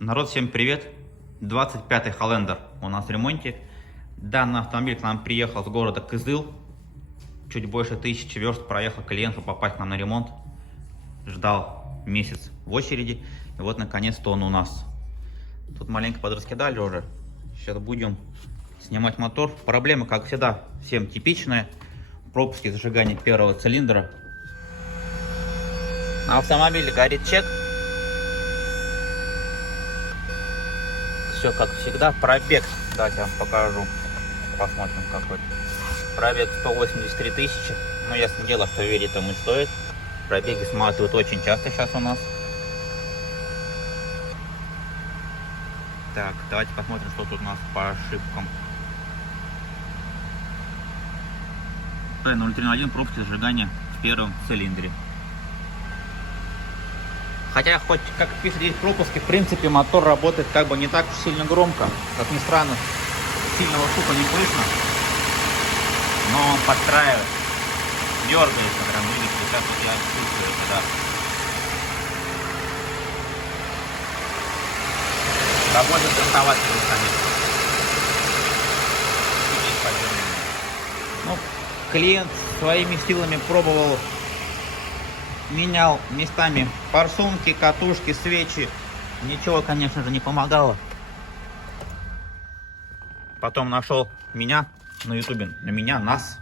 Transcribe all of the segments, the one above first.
Народ, всем привет! 25-й Highlander у нас в ремонте. Данный автомобиль к нам приехал с города Кызыл. Чуть больше 1000 верст проехал клиент, чтобы попасть к нам на ремонт. Ждал месяц в очереди. И вот наконец-то он у нас. Тут маленько подраскидали уже. Сейчас будем снимать мотор. Проблема, как всегда, всем типичная. Пропуски зажигания первого цилиндра. На автомобиле горит чек. Все как всегда. Пробег, давайте я вам покажу. Посмотрим какой. Пробег 183 тысячи. Но ясно дело, что верить тому стоит. Пробеги сматывают очень часто сейчас у нас. Так, давайте посмотрим, что тут у нас по ошибкам. Т-0301, пропуски зажигания в первом цилиндре. Хотя, хоть как пишут здесь пропуски, в принципе, мотор работает как бы не так уж сильно громко. Как ни странно, сильного шума не слышно. Но он подстраивает, дергается прям, видите, сейчас вот я чувствую это, да. Работает доставатель, конечно. Ну, клиент своими силами пробовал. Менял местами форсунки, катушки, свечи. Ничего, конечно же, не помогало. Потом нашел меня на ютубе, нас.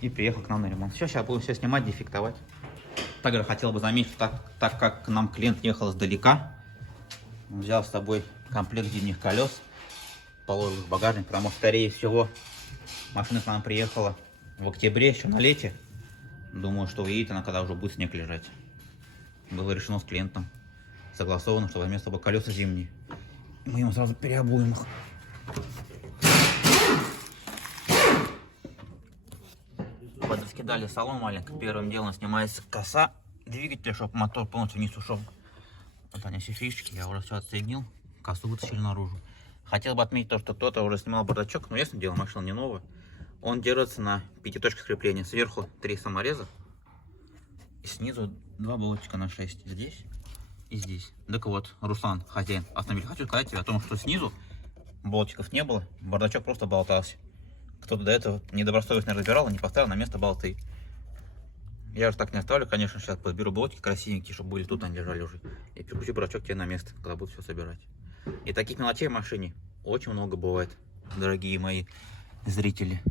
И приехал к нам на ремонт. Все, сейчас буду все снимать, дефектовать. Также хотел бы заметить, так как к нам клиент ехал издалека, он взял с собой комплект зимних колес, положил в багажник, потому что, скорее всего, машина к нам приехала в октябре, еще на лете. Думаю, что уедет она, когда уже будет снег лежать. Было решено с клиентом, согласовано, что возьмет с собой колеса зимние. Мы ему сразу переобуем их. Подраскидали салон маленько. Первым делом снимается коса двигателя, чтобы мотор полностью вниз ушел. Вот они все фишечки, я уже все отсоединил. Косу вытащили наружу. Хотел бы отметить то, что кто-то уже снимал бардачок, но ясно дело, машина не новая. Он держится на 5 точках крепления. Сверху 3 самореза. И снизу 2 болтика на 6. Здесь и здесь. Так вот, Руслан, хозяин автомобиля, хочу сказать тебе о том, что снизу болтиков не было. Бардачок просто болтался. Кто-то до этого недобросовестно разбирал и не поставил на место болты. Я же так не оставлю, конечно. Сейчас подберу болтики красивенькие, чтобы были тут, они лежали уже. И прикручу бардачок тебе на место, когда буду все собирать. И таких мелочей в машине очень много бывает, дорогие мои зрители.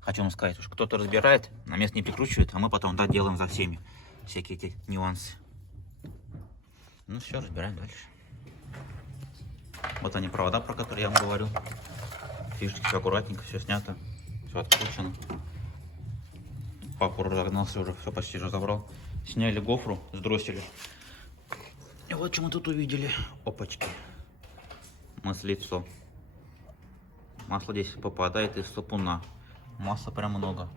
Хочу вам сказать, что кто-то разбирает, на место не прикручивает, а мы потом делаем за всеми всякие эти нюансы. Ну все, разбираем дальше. Вот они провода, про которые я вам говорю. Фишечки, все аккуратненько, все снято, все откручено. Папа разогнался уже, все почти разобрал. Сняли гофру с дросселя. И вот что мы тут увидели. Опачки. Маслицо. Масло здесь попадает из сапуна. Масла прям много.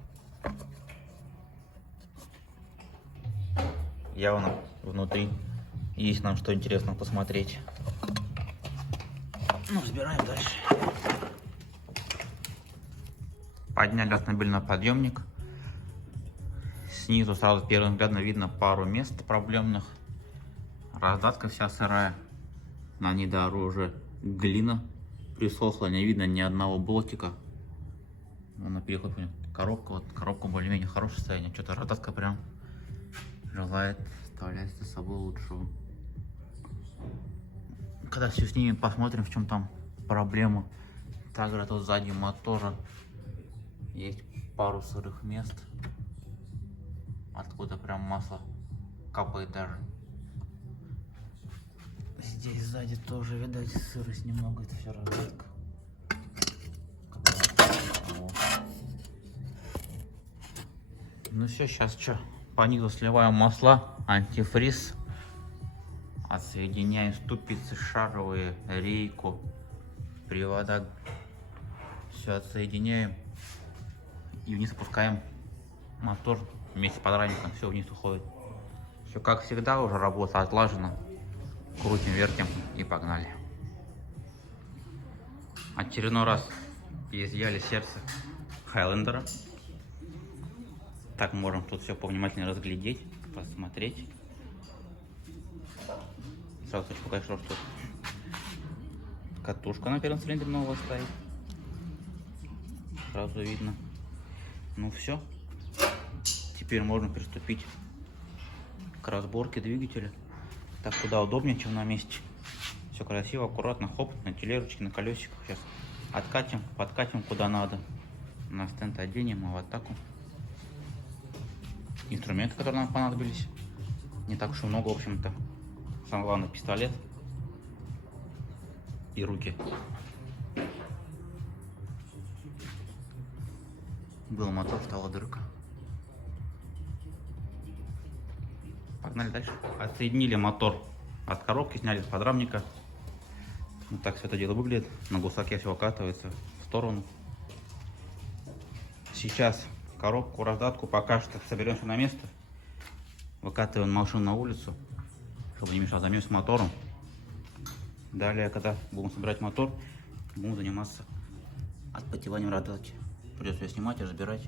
Явно внутри есть нам что интересно посмотреть. Ну, разбираем дальше. Подняли автомобильный подъемник. Снизу сразу первым взглядом видно пару мест проблемных. Раздатка вся сырая. На ней даже уже глина присохла. Не видно ни одного болтика. На переход коробка, вот коробка более-менее хорошее состояние. Что-то раздатка прям желает оставлять за собой лучшего. Когда все снимем, посмотрим, в чем там проблема. Также тут сзади мотора есть пару сырых мест, откуда прям масло капает даже. Здесь сзади тоже, видать, сырость немного, это все раздатка. Ну все, сейчас что? По низу сливаем масла, антифриз. Отсоединяем ступицы шаровые, рейку, привода. Все отсоединяем. И вниз опускаем мотор вместе с подрамником. Все вниз уходит. Все как всегда, уже работа отлажена. Крутим, вертим и погнали. Очередной раз изъяли сердце Хайлендера. Так можем тут все повнимательнее разглядеть, посмотреть. Сразу хочу показать, что тут катушка на первом цилиндре новая стоит. Сразу видно. Ну все. Теперь можно приступить к разборке двигателя. Так куда удобнее, чем на месте. Все красиво, аккуратно, хоп, на тележечке, на колесиках. Сейчас откатим, подкатим куда надо. На стенд оденем, а в атаку. Инструменты, которые нам понадобились. Не так уж и много, в общем-то. Самое главное, пистолет и руки. Был мотор, стала дырка. Погнали дальше. Отсоединили мотор от коробки, сняли с подрамника. Вот так все это дело выглядит. На гусаке все выкатывается в сторону. Сейчас коробку, раздатку пока что соберем все на место. Выкатываем машину на улицу, чтобы не мешал, займемся мотором. Далее, когда будем собирать мотор, будем заниматься отпотеванием раздатки. Придется ее снимать, разбирать,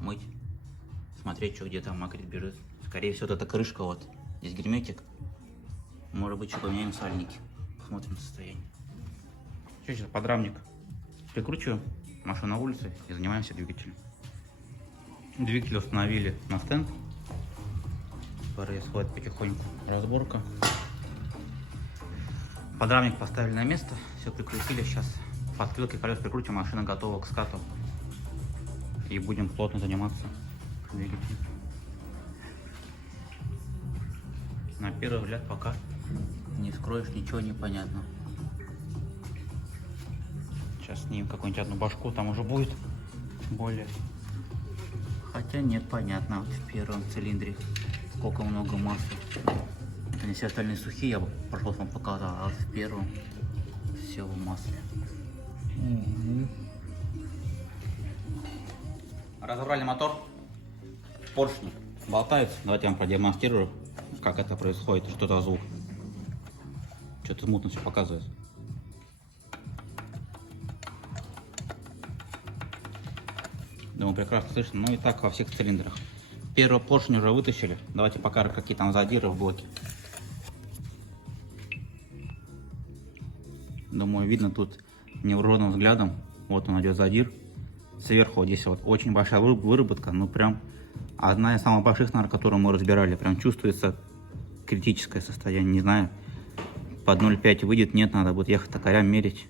мыть, смотреть, что где там мокрит, бежит. Скорее всего, вот эта крышка, вот здесь герметик. Может быть, что поменяем сальники. Посмотрим состояние. Что, сейчас подрамник прикручиваем, машину на улице и занимаемся двигателем. Двигатель установили на стенд. Происходит потихоньку разборка. Подрамник поставили на место, все прикрутили. Сейчас подклёркой колес прикрутим, машина готова к скату. И будем плотно заниматься двигателем. На первый взгляд пока не вскроешь, ничего не понятно. Сейчас снимем какую-нибудь одну башку, там уже будет более. Хотя нет, понятно, вот в первом цилиндре сколько много масла. Они все остальные сухие, я бы прошел вам показал, а вот в первом все в масле. Разобрали мотор, поршни болтаются. Давайте я вам продемонстрирую, как это происходит, что за звук. Что-то смутно все показывает. Думаю, прекрасно слышно. Ну и так во всех цилиндрах. Первый поршень уже вытащили. Давайте покажем, какие там задиры в блоке. Думаю, видно тут невооруженным взглядом. Вот он идет задир. Сверху здесь вот очень большая выработка. Ну прям одна из самых больших, наверное, которую мы разбирали. Прям чувствуется критическое состояние. Не знаю, под 0,5 выйдет, нет, надо будет ехать токарям мерить.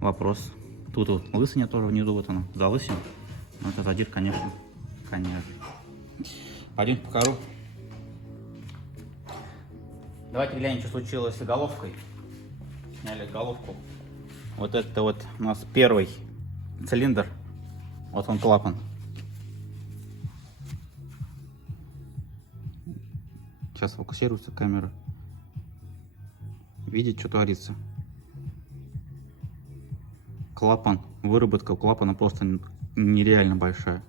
Вопрос. Тут вот лысыня тоже внизу, вот она, за лысину. Но это задир, конечно. Пойдем покажу. Давайте глянем, что случилось с головкой. Сняли головку. Вот это вот у нас первый цилиндр. Вот он клапан. Сейчас фокусируется камера. Видите, что творится? Клапан, выработка у клапана просто нереально большая.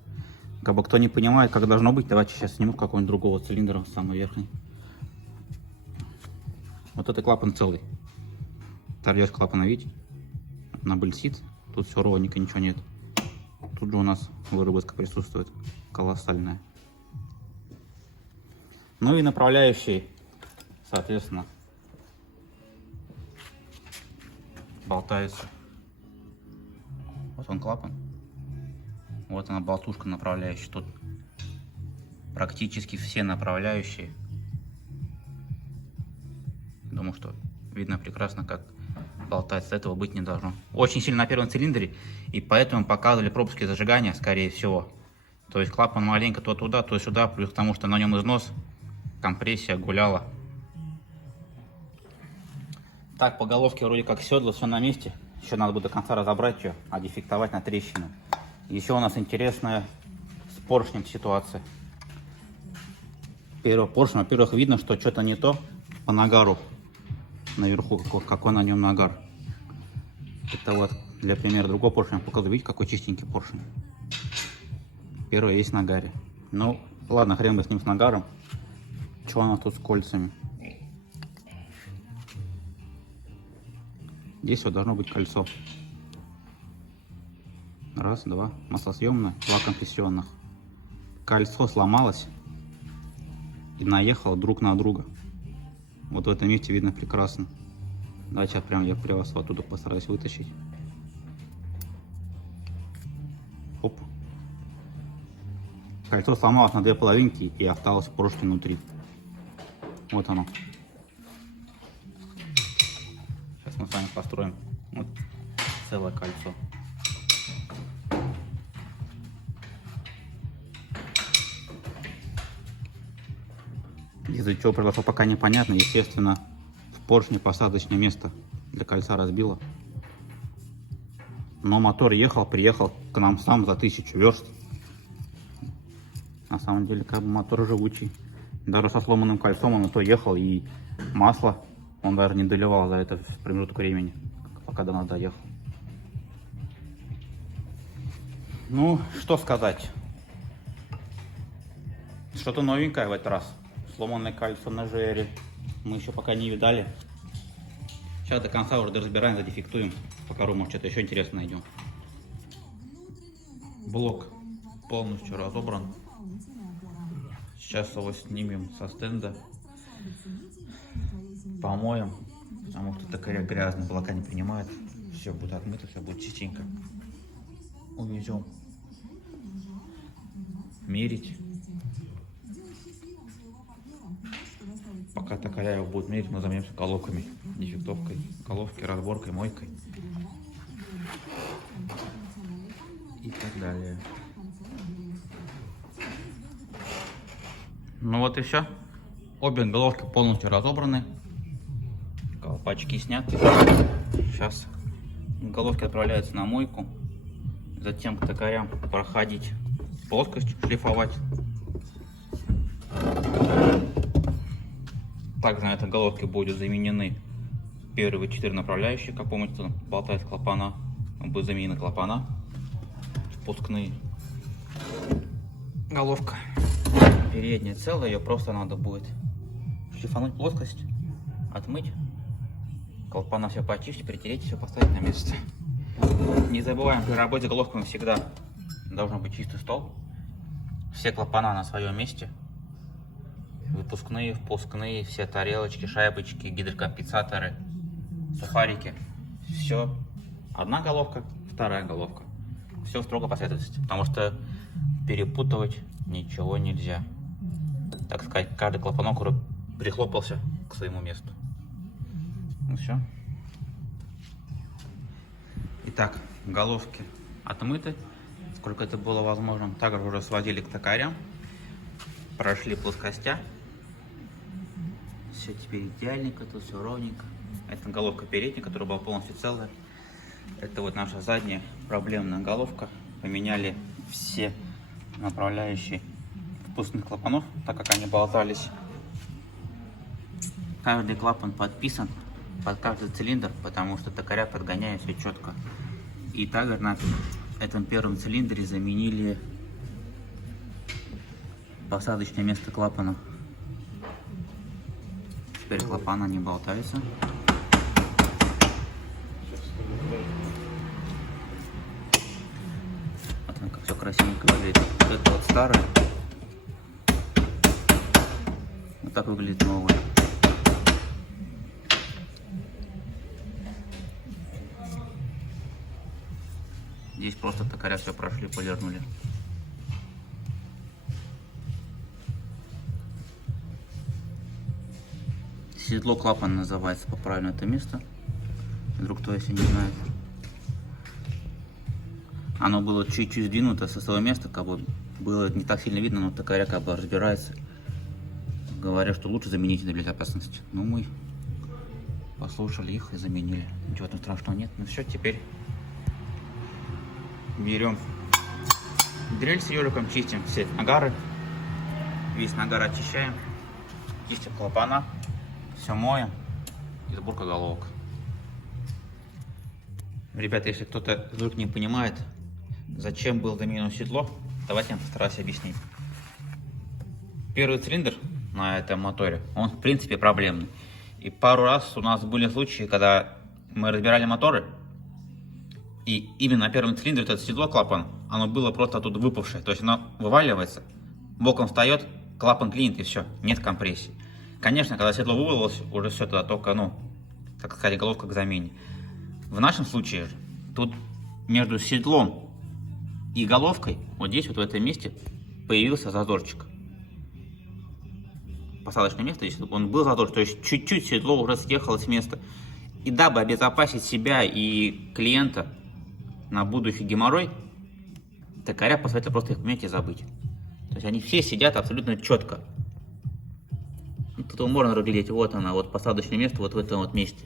Как бы кто не понимает, как должно быть, давайте сейчас сниму какого-нибудь другого цилиндра, самый верхний. Вот это клапан целый. Торец клапана, видите? На бельсит. Тут все ровненько, ничего нет. Тут же у нас выработка присутствует колоссальная. Ну и направляющие, соответственно, болтаются. Вот он клапан. Вот она болтушка направляющая. Тут практически все направляющие. Думаю, что видно прекрасно, как болтается. Этого быть не должно. Очень сильно на первом цилиндре, и поэтому показывали пропуски зажигания, скорее всего. То есть клапан маленько то туда, то сюда, плюс к тому, что на нем износ, компрессия гуляла. Так, по головке вроде как седло, все на месте. Еще надо будет до конца разобрать ее, а дефектовать на трещину. Еще у нас интересная с поршнем ситуация. Первый поршень, во-первых, видно, что что-то не то по нагару. Наверху, какой на нем нагар. Это вот для примера другого поршня покажу. Видите, какой чистенький поршень. Первый есть в нагаре. Ну, ладно, хрен бы с ним с нагаром. Что у нас тут с кольцами? Здесь вот должно быть кольцо. Раз, два. Маслосъемное, два компрессионных. Кольцо сломалось и наехало друг на друга. Вот в этом месте видно прекрасно. Да, сейчас прям я вас оттуда постараюсь вытащить. Оп. Кольцо сломалось на две половинки и осталось поршень внутри. Вот оно. Сейчас мы с вами построим вот целое кольцо. Из-за чего произошло, пока непонятно. Естественно, в поршне посадочное место для кольца разбило. Но мотор приехал к нам сам за 1000 верст. На самом деле, как бы мотор живучий. Даже со сломанным кольцом он и то ехал, и масло он даже не доливал за этот промежуток времени, пока до нас доехал. Ну, что сказать. Что-то новенькое в этот раз. Сломанное кольцо на ЖРе мы еще пока не видали. Сейчас до конца уже разбираем, задефектуем. Пока может что-то еще интересное найдем. Блок полностью разобран. Сейчас его снимем со стенда. Помоем. Потому что такая грязная, блока не принимает. Все будет отмыто, все будет чистенько. Увезем. Мерить. Пока токаря его будет мерить, мы займемся головками, дефектовкой головки, разборкой, мойкой и так далее. Ну вот и все. Обе головки полностью разобраны, колпачки сняты. Сейчас головки отправляются на мойку, затем к токарям проходить плоскость, шлифовать. Также на этой головке будут заменены первые 4 направляющие, как помните, болтаются клапана, будут заменены клапана, впускные. Головка передняя целая, ее просто надо будет шлифануть плоскость, отмыть, клапана все почистить, притереть, все поставить на место. Не забываем, при работе с головками всегда должен быть чистый стол, все клапана на своем месте. Выпускные, впускные, все тарелочки, шайбочки, гидрокомпенсаторы, сухарики. Все. Одна головка, вторая головка. Все строго последовательности, потому что перепутывать ничего нельзя. Так сказать, каждый клапанок уже прихлопался к своему месту. Ну все. Итак, головки отмыты, сколько это было возможно. Также уже сводили к токарям. Прошли плоскостя. Все теперь идеальненько, тут все ровненько. Это головка передняя, которая была полностью целая. Это вот наша задняя проблемная головка. Поменяли все направляющие впускных клапанов, так как они болтались. Каждый клапан подписан под каждый цилиндр, потому что токаря подгоняют все четко. И также на этом первом цилиндре заменили посадочное место клапана. Теперь клапана не болтаются. Вот он как все красивенько выглядит. Вот это вот старое. Вот так выглядит новое. Здесь просто токаря все прошли, полирнули. Седло клапан называется по-правильному это место. Вдруг кто если не знает. Оно было чуть-чуть сдвинуто со своего места, как бы было не так сильно видно, но токаря как бы разбирается. Говорят, что лучше заменить для безопасности. Ну мы послушали их и заменили. Ничего там страшного нет. Ну все, теперь берем дрель с ежиком, чистим все нагары. Весь нагар очищаем. Чистим клапана. Все моем и сборка головок. Ребята, если кто-то вдруг не понимает, зачем было заменено седло, давайте я постараюсь объяснить. Первый цилиндр на этом моторе, он в принципе проблемный. И пару раз у нас были случаи, когда мы разбирали моторы, и именно на первом цилиндре это седло клапан, оно было просто оттуда выпавшее. То есть оно вываливается, боком встает, клапан клинит и все, нет компрессии. Конечно, когда седло вывалилось, уже все тогда только, ну, так сказать, головка к замене. В нашем случае тут между седлом и головкой, вот здесь, вот в этом месте, появился зазорчик. Посадочное место, здесь он был зазор, то есть чуть-чуть седло уже съехало с места. И дабы обезопасить себя и клиента на будущий геморрой, токаря посоветую просто их поменять и забыть. То есть они все сидят абсолютно четко. Тут можно разглядеть, вот она, вот посадочное место, вот в этом вот месте.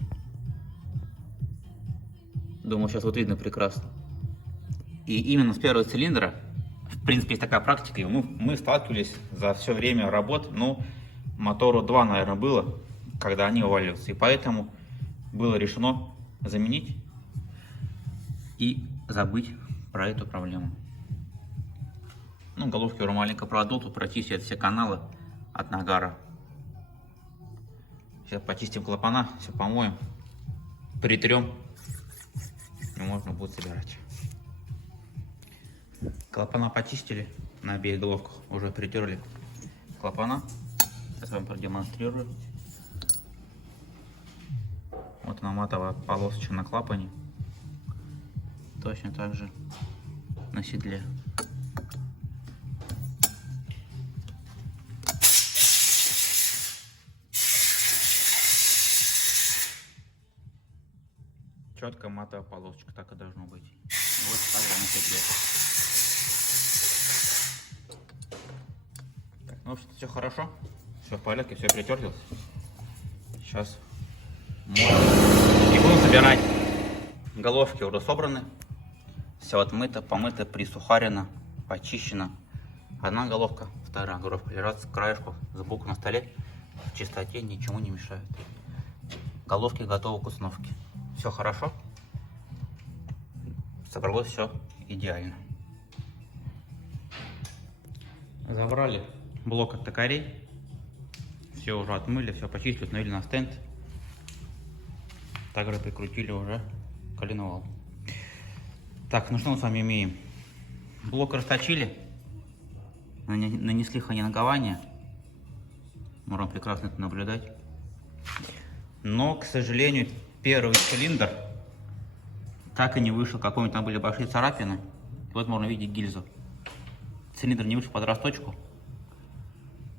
Думаю, сейчас вот видно прекрасно. И именно с первого цилиндра, в принципе, есть такая практика, и мы сталкивались за все время работ, ну, мотору 2, наверное, было, когда они вываливаются. И поэтому было решено заменить и забыть про эту проблему. Ну, головки уже маленько продул, тут прочистят все каналы от нагара. Сейчас почистим клапана, все помоем, притрем, и можно будет собирать. Клапана почистили на обеих головках, уже притерли клапана. Сейчас вам продемонстрирую. Вот она, матовая полосочка на клапане. Точно так же на седле. Четкая матовая полосочка, так и должно быть. Вот так на седле. Так, ну что, все хорошо, все в порядке, все притерлось. Сейчас и будем собирать. Головки уже собраны, все отмыто, помыто, присухарено, почищено. Одна головка, вторая головка лежат с краешку сбоку на столе в чистоте, ничему не мешает. Головки готовы к установке. Все хорошо, собралось все идеально. Забрали блок от токарей, все уже отмыли, все почистили, установили на стенд. Также прикрутили уже коленвал. Так, ну что мы с вами имеем? Блок расточили, нанесли ханингование, можно прекрасно это наблюдать. Но, к сожалению, первый цилиндр так и не вышел, какой-нибудь там были большие царапины. Вот можно видеть гильзу. Цилиндр не вышел под росточку,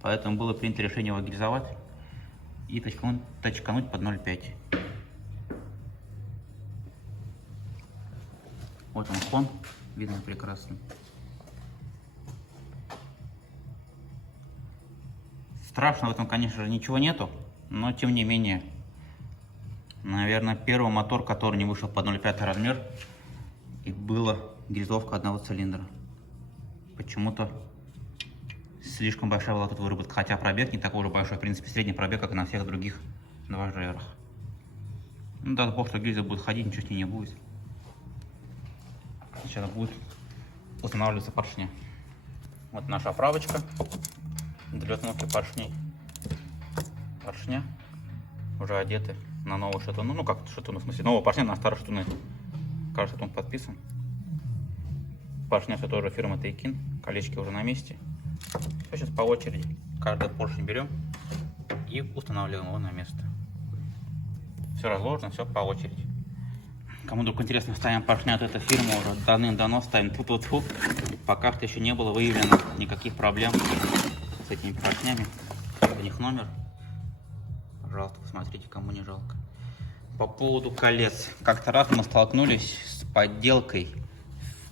поэтому было принято решение его гильзовать и точкануть под 0,5. Вот он хон, видно прекрасно. Страшно в этом, конечно же, ничего нету, но тем не менее, наверное, первый мотор, который не вышел под 0,5 размер, и была гильзовка одного цилиндра. Почему-то слишком большая была тут выработка, хотя пробег не такой же большой, в принципе, средний пробег, как и на всех других 2JR. Ну, дай бог, что гильза будет ходить, ничего с ней не будет. Сейчас будет устанавливаться поршни. Вот наша оправочка для установки поршней. Поршня уже одеты на новую шатуну, ну как шатуну, в смысле нового поршня на старые шатуны. Кажется, он подписан. Поршня все тоже фирма Тайкин, колечки уже на месте. Все, сейчас по очереди каждый поршень берем и устанавливаем его на место. Все разложено, все по очереди. Кому вдруг интересно, ставим поршня от этой фирмы уже давным-давно, ставим тьфу-тьфу-тьфу. Пока что еще не было выявлено никаких проблем с этими поршнями. У них номер. Пожалуйста, посмотрите, кому не жалко. По поводу колец. Как-то раз мы столкнулись с подделкой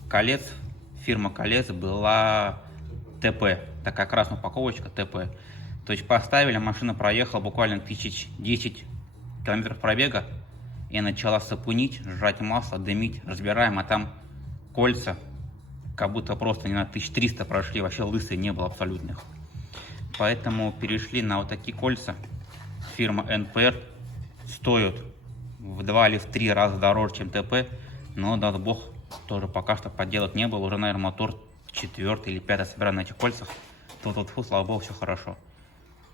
колец. Фирма колец была ТП. Такая красная упаковочка ТП. То есть поставили, машина проехала буквально 1010 километров пробега. И начала сапунить, сжать масло, дымить. Разбираем, а там кольца как будто просто не на 1300 прошли. Вообще лысые не было абсолютных. Поэтому перешли на вот такие кольца. Фирма НПР. Стоят в 2 или в 3 раза дороже, чем ТП. Но, даст бог, тоже пока что подделок не было. Уже, наверное, мотор 4 или 5 собираем на этих кольцах. Тут, слава богу, все хорошо.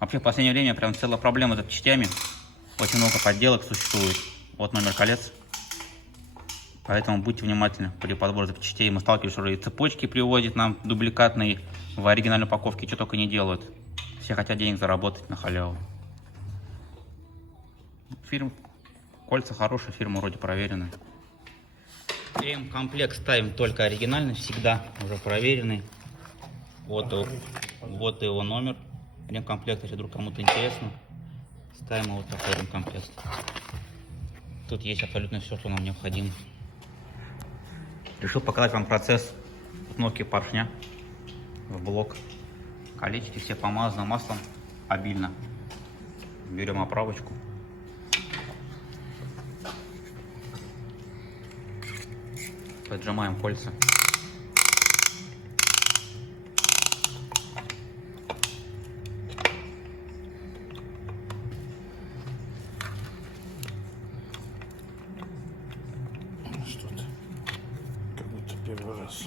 Вообще, в последнее время прям целая проблема с запчастями. Очень много подделок существует. Вот номер колец. Поэтому будьте внимательны при подборе запчастей. Мы сталкиваемся, уже и цепочки приводят нам дубликатные в оригинальной упаковке. Что только не делают. Все хотят денег заработать на халяву. Кольца хорошие, фирма вроде проверенная. Комплект ставим только оригинальный, всегда уже проверенный. Вот его номер. Ремкомплект, если вдруг кому-то интересно, ставим вот такой ремкомплект. Тут есть абсолютно все, что нам необходимо. Решил показать вам процесс установки поршня в блок. Колечки все помазаны маслом обильно. Берем оправочку. Поджимаем кольца. Что-то как будто первый раз.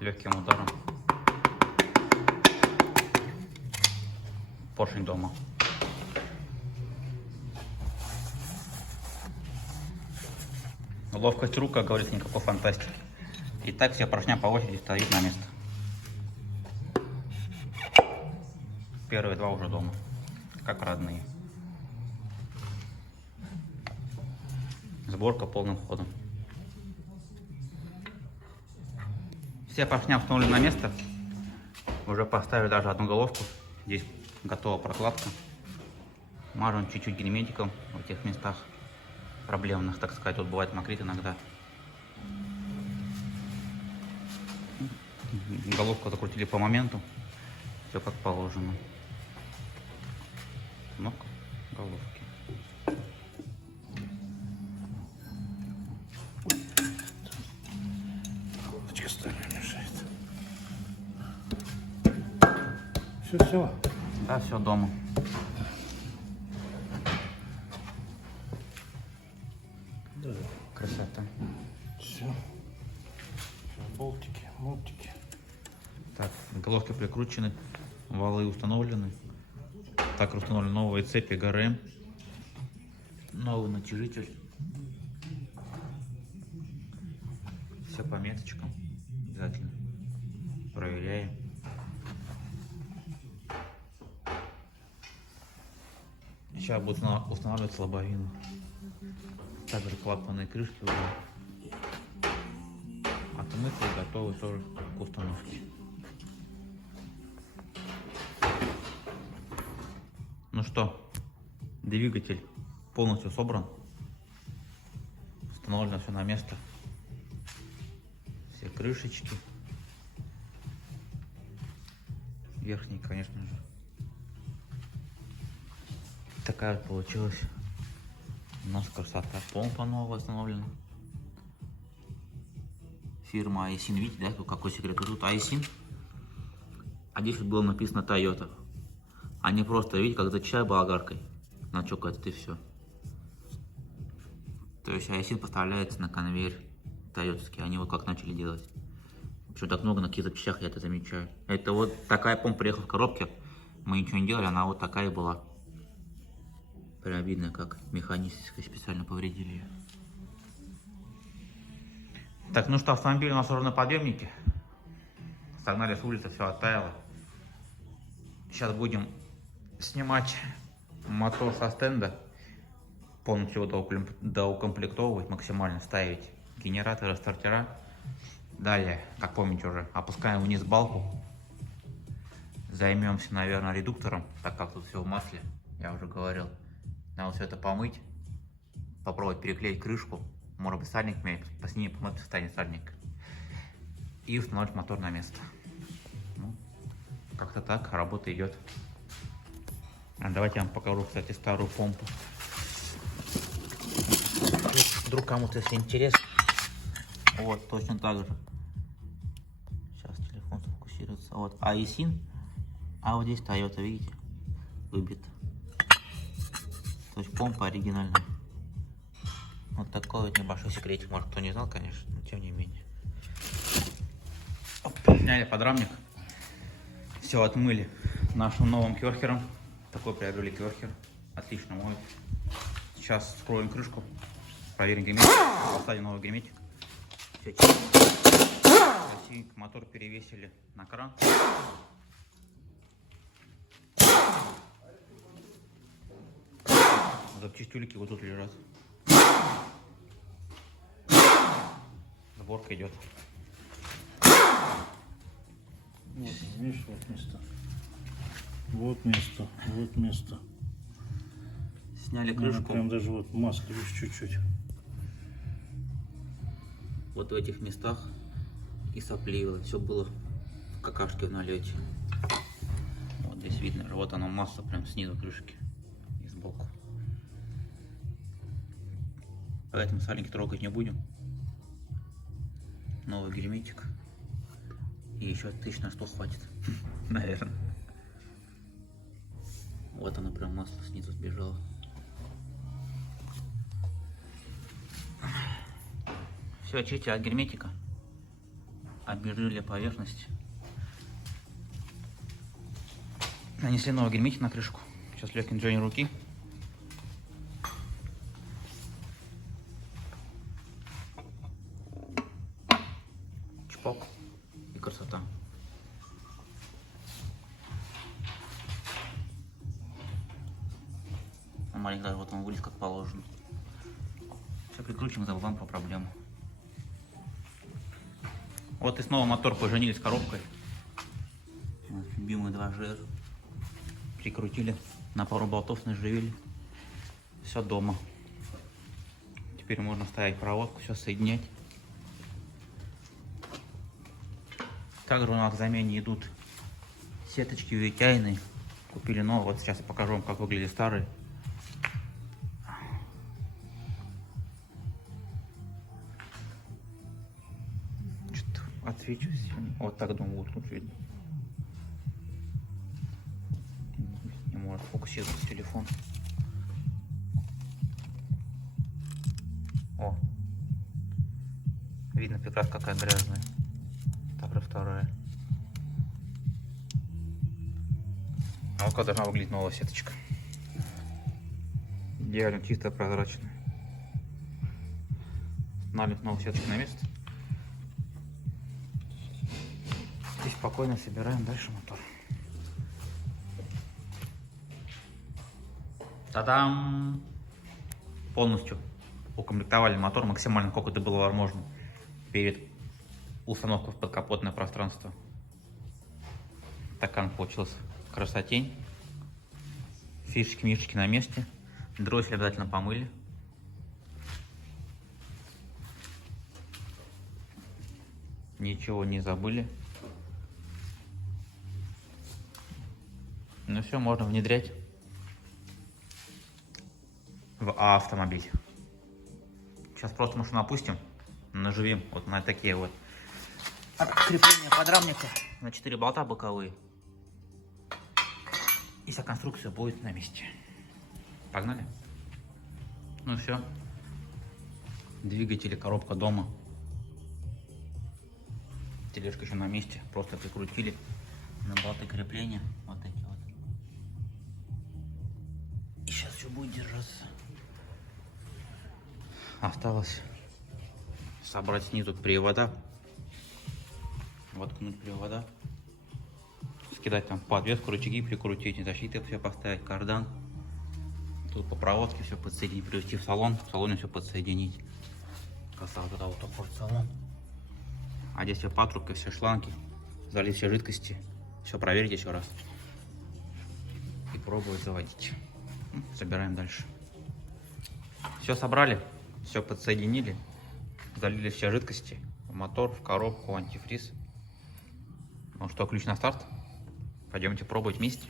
Легким ударом. Поршень дома. Ловкость рук, как говорится, никакой фантастики. И так все поршня по очереди встают на место. Первые два уже дома, как родные. Сборка полным ходом. Все поршня установлены на место. Уже поставили даже одну головку. Здесь готова прокладка. Мажем чуть-чуть герметиком в этих местах проблемных, так сказать. Вот бывает мокрит иногда. Головку закрутили по моменту. Все как положено. Кнопка головки. Головочка стальная мешает. Все. Да, все дома. Да. Красота. Все. Болтики, молтики. Так, головки прикручены, валы установлены. Так установлены новые цепи ГРМ. Новый натяжитель. Все по меточкам. Обязательно проверяем. Сейчас будут устанавливать лобовину. Также клапанные крышки уже отмыты и готовы тоже к установке. Ну что, двигатель полностью собран. Установлено все на место. Все крышечки. Верхний, конечно же. Такая вот получилась у нас красота. Помпа новая установлена. Фирма Aisin, видите, да? Тут какой секрет? Тут Aisin. А здесь было написано Toyota. Они просто, видите, как зачай болгаркой. Значок этот и все. То есть Aisin поставляется на конвейер тойотовский. Они вот как начали делать. Почему так много на каких запчастях, я это замечаю. Это вот такая помпа приехала в коробке. Мы ничего не делали, она вот такая была. Прям видно, как механически специально повредили ее. Так, ну что, автомобиль у нас уже на подъемнике. Согнали с улицы, все оттаяло. Сейчас будем снимать мотор со стенда. Полностью его доукомплектовывать, максимально ставить генераторы, стартера. Далее, как помните уже, опускаем вниз балку. Займемся, наверное, редуктором, так как тут все в масле, я уже говорил. Надо все это помыть, попробовать переклеить крышку, может быть сальник менять, с ней помыть состояние сальника. И установить мотор на место. Ну, как-то так, работа идет. Давайте я вам покажу, кстати, старую помпу. Вдруг кому-то если интересно. Вот, точно так же. Сейчас телефон сфокусируется. Вот, Aisin, а вот здесь Toyota, видите, выбит. То есть помпа оригинальная. Вот такой вот небольшой секретик. Может, кто не знал, конечно, но тем не менее. Оп, сняли подрамник. Все отмыли нашим новым керхером. Такой приобрели керхер. Отлично моет. Сейчас скроем крышку, проверим герметик, поставим новый герметик. Все чисто. Красивенько, мотор перевесили на кран. Запчастюльки вот тут лежат. Сборка идет. Вот, видишь, вот место. Вот место, вот место. Сняли Наверное, крышку. прям даже вот маска, видишь, чуть-чуть. Вот в этих местах и сопливо. Все было в какашке в налете. Вот здесь видно, вот оно масса прям снизу крышки и сбоку. Поэтому сальники трогать не будем. Новый герметик. И еще 1000 на 100 хватит. Наверное. Вот оно прям масло снизу сбежало. Все, очистили от герметика. Обезжирили поверхность. Нанесли новый герметик на крышку. Сейчас легким движением руки. Чпок. И красота. Маленький даже вот он вылез как положено. Все прикручиваем, забываем про проблему. Вот и снова мотор поженили с коробкой. Вот, любимые 2GR. Прикрутили, на пару болтов наживили. Все дома. Теперь можно ставить проводку, все соединять. Также у нас в замене идут сеточки витяйные. Купили новые. Вот сейчас я покажу вам, как выглядят старые. Отсвечиваюсь. Вот так думаю, вот тут видно. Не может фокусироваться телефон. О, видно прекрасно, какая грязная. Также вторая. А вот как должна выглядеть новая сеточка. Идеально чистая, прозрачная. Ставим новую сеточку на место. И спокойно собираем дальше мотор. Та-дам! Полностью укомплектовали мотор максимально, сколько это было возможно перед установкой в подкапотное пространство. Такая получилась красотень. Фишечки-мишечки на месте. Дроссель обязательно помыли. Ничего не забыли. Ну все, можно внедрять в автомобиль. Сейчас просто машину опустим, наживим вот на такие вот крепления подрамника на 4 болта боковые. И вся конструкция будет на месте. Погнали. Ну все. Двигатели, коробка дома. Тележка еще на месте. Просто прикрутили на болты крепления. Вот эти вот. И сейчас все будет держаться. Осталось собрать снизу привода. Воткнуть привода. Скидать там подвеску, рычаги прикрутить, защиты все поставить, кардан. Тут по проводке все подсоединить, привести в салон. В салоне все подсоединить. Коса вот туда вот такой салон. А здесь все патрубки, все шланги. Залить все жидкости. Все проверить еще раз. И пробовать заводить. Собираем дальше. Все собрали. Все подсоединили. Залили все жидкости. В мотор, в коробку, в антифриз. Ну что, ключ на старт. Пойдемте пробовать вместе.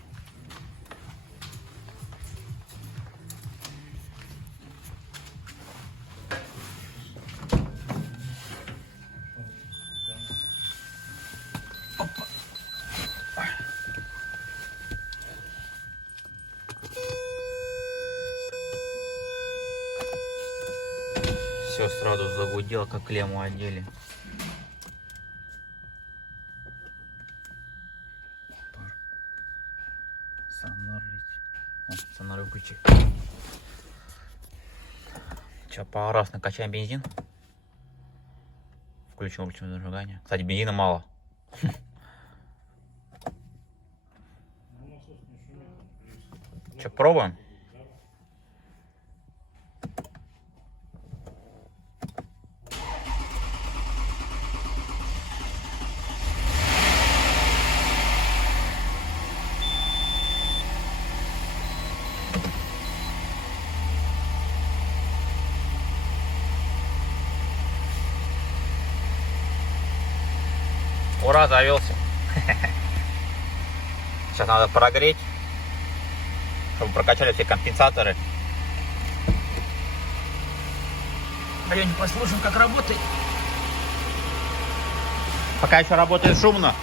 Все сразу загудело, как клемму одели. Сонар выключи. Сейчас пару раз накачаем бензин. Включим ручное зажигание. Кстати, бензина мало. Че, пробуем? Ура, завелся. Сейчас надо прогреть, чтобы прокачали все компенсаторы. Блин, послушаем, как работает. Пока еще работает шумно.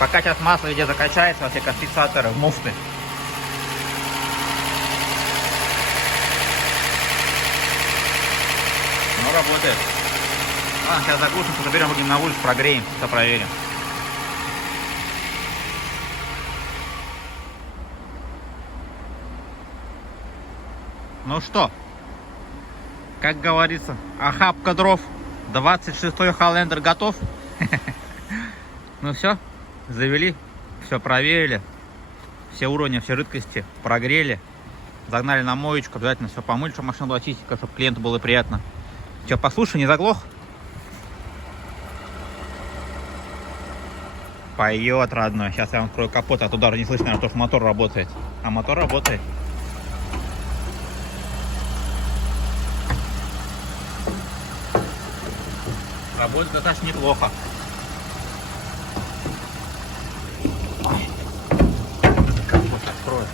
Пока сейчас масло где закачается, во все компенсаторы в муфты. Ну, работает. Ладно, сейчас заглушим, заберем, будем на улицу, прогреем, все проверим. Ну что, как говорится, охапка дров, 26-й Highlander готов. Ну все, завели, все проверили, все уровни, все жидкости прогрели, загнали на моечку, обязательно все помыли, чтобы машина была чистенькая, чтобы клиенту было приятно. Че, послушай, не заглох? Поет, родной. Сейчас я вам открою капот, а туда не слышно, наверное, что мотор работает. А мотор работает. Работает достаточно неплохо. Капот открою.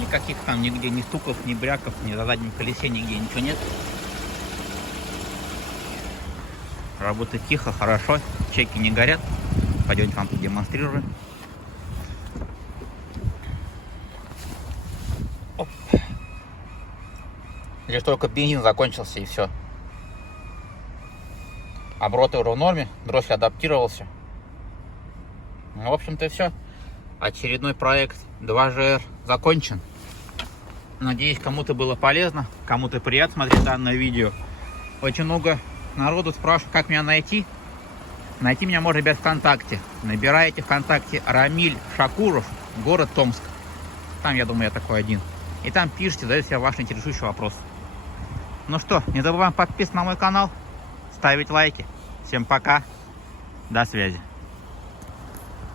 Никаких там нигде ни стуков, ни бряков, ни на заднем колесе, нигде ничего нет. Работает тихо, хорошо, чеки не горят. Пойдемте вам продемонстрирую. Оп. Лишь только бензин закончился и все. Обороты уже в норме, дроссель адаптировался. Ну, в общем-то и все. Очередной проект 2GR закончен. Надеюсь, кому-то было полезно, кому-то приятно смотреть данное видео. Очень много народу спрашивает, как меня найти. Найти меня можно, ребят, ВКонтакте. Набираете ВКонтакте Рамиль Шакуров, город Томск. Там, я думаю, я такой один. И там пишите, задаете ваши интересующие вопросы. Ну что, не забываем подписываться на мой канал, ставить лайки. Всем пока, до связи.